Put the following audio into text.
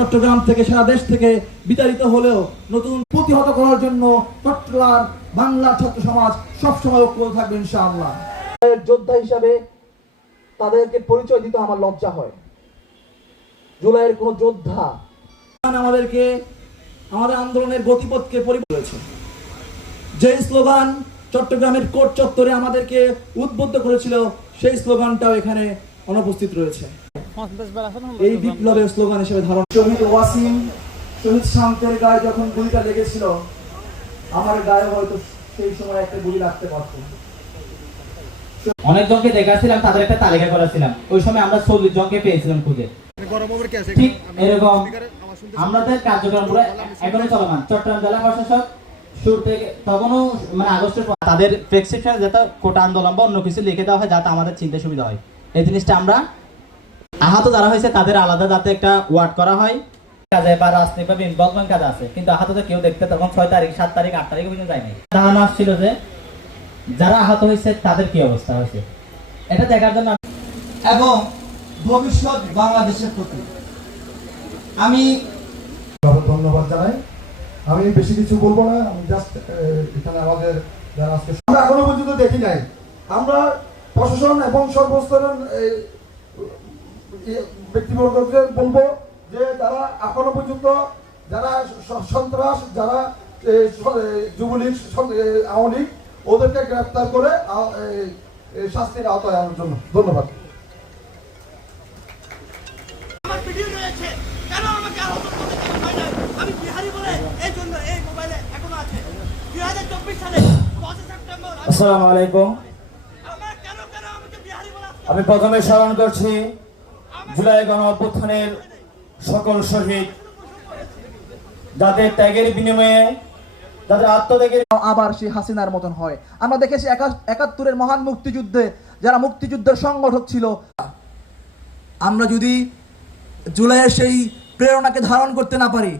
চট্টগ্রাম থেকে সারা দেশ থেকে বিতাড়িত হলেও নতুন প্রতিহত করার জন্য চট্টগ্রাম বাংলা ছাত্র সমাজ সবসময় ঐক্য থাকবে ইনশাআল্লাহ। যোদ্ধা হিসাবে তাদেরকে পরিচয় দিতে আমার লজ্জা হয়। জুলাইয়ের কোন যোদ্ধা আমাদেরকে আমাদের আন্দোলনের গতিপথকে পরিবর্তন করেছে। যে স্লোগান চট্টগ্রামের কোর্ট চত্বরে আমাদেরকে উদ্বুদ্ধ করেছিল সেই স্লোগানটাও এখানে অনুপস্থিত রয়েছে। এই বিপ্লবের স্লোগান হিসেবে ধারণ শহীদ ওয়াসিম, শহীদ শান্তের গায়ে যখন গুলিটা লেগেছিল, আমার গায়ে হয়তো সেই সময় একটা গুলি লাগতে পারত। অনেকজনকে দেখাছিলাম, তাদের একটা তালিকা করেছিলাম। ওই সময় আমরা 40 জনকে পেয়েছিলাম খুঁজে। ঠিক এরকম আমাদের কার্যক্রমগুলো এখনো চলমান। চট্টগ্রাম জেলা প্রশাসক শুরু থেকে তখনও মানে আগস্টের তাদের প্রেসক্রিপশন যাতে কোটা আন্দোলন বা অন্য কিছু লিখে দেওয়া হয় যাতে আমাদের চিন্তা সুবিধা হয়। এই জিনিসটা আমরা আহত যারা হয়েছে তাদের আলাদা যাতে একটা ওয়ার্ড করা হয়। কাজে বা রাজনীতি বা ইনভলভমেন্ট কাজ আছে, কিন্তু আহতদের কেউ দেখতে তখন 6 তারিখ 7 তারিখ 8 তারিখ পর্যন্ত যায়নি। ধারণা আসছিল যে যারা আহত হয়েছে তাদের কি অবস্থা হয়েছে এটা দেখার জন্য এবং ভবিষ্যৎ বাংলাদেশের প্রতি আমি ধন্যবাদ জানাই। আমি বেশি কিছু বলবো না, আমি জাস্ট এখানে আমাদের যারা আজকে আমরা এখনো পর্যন্ত দেখি নাই। আমরা প্রশাসন এবং সর্বস্তরের ব্যক্তিবর্গকে বলবো যে যারা এখনো পর্যন্ত যারা সন্ত্রাস, যারা যুবলীগ আওয়ামী লীগ ওদেরকে গ্রেফতার করে শাস্তির আওতায় আনার জন্য ধন্যবাদ। আসসালামু আলাইকুম। আমি প্রথমে স্মরণ করছি জুলাই গণ অভ্যুত্থানের সকল শহীদ যাদের ত্যাগের বিনিময়ে তাদের আত্মত্যাগের আবার সেই হাসিনার মতন হয়। আমরা দেখেছি 71-এর মহান মুক্তিযুদ্ধে যারা মুক্তিযুদ্ধের সংগঠক ছিল, আমরা যদি জুলাইয়ের সেই প্রেরণাকে ধারণ করতে না পারি,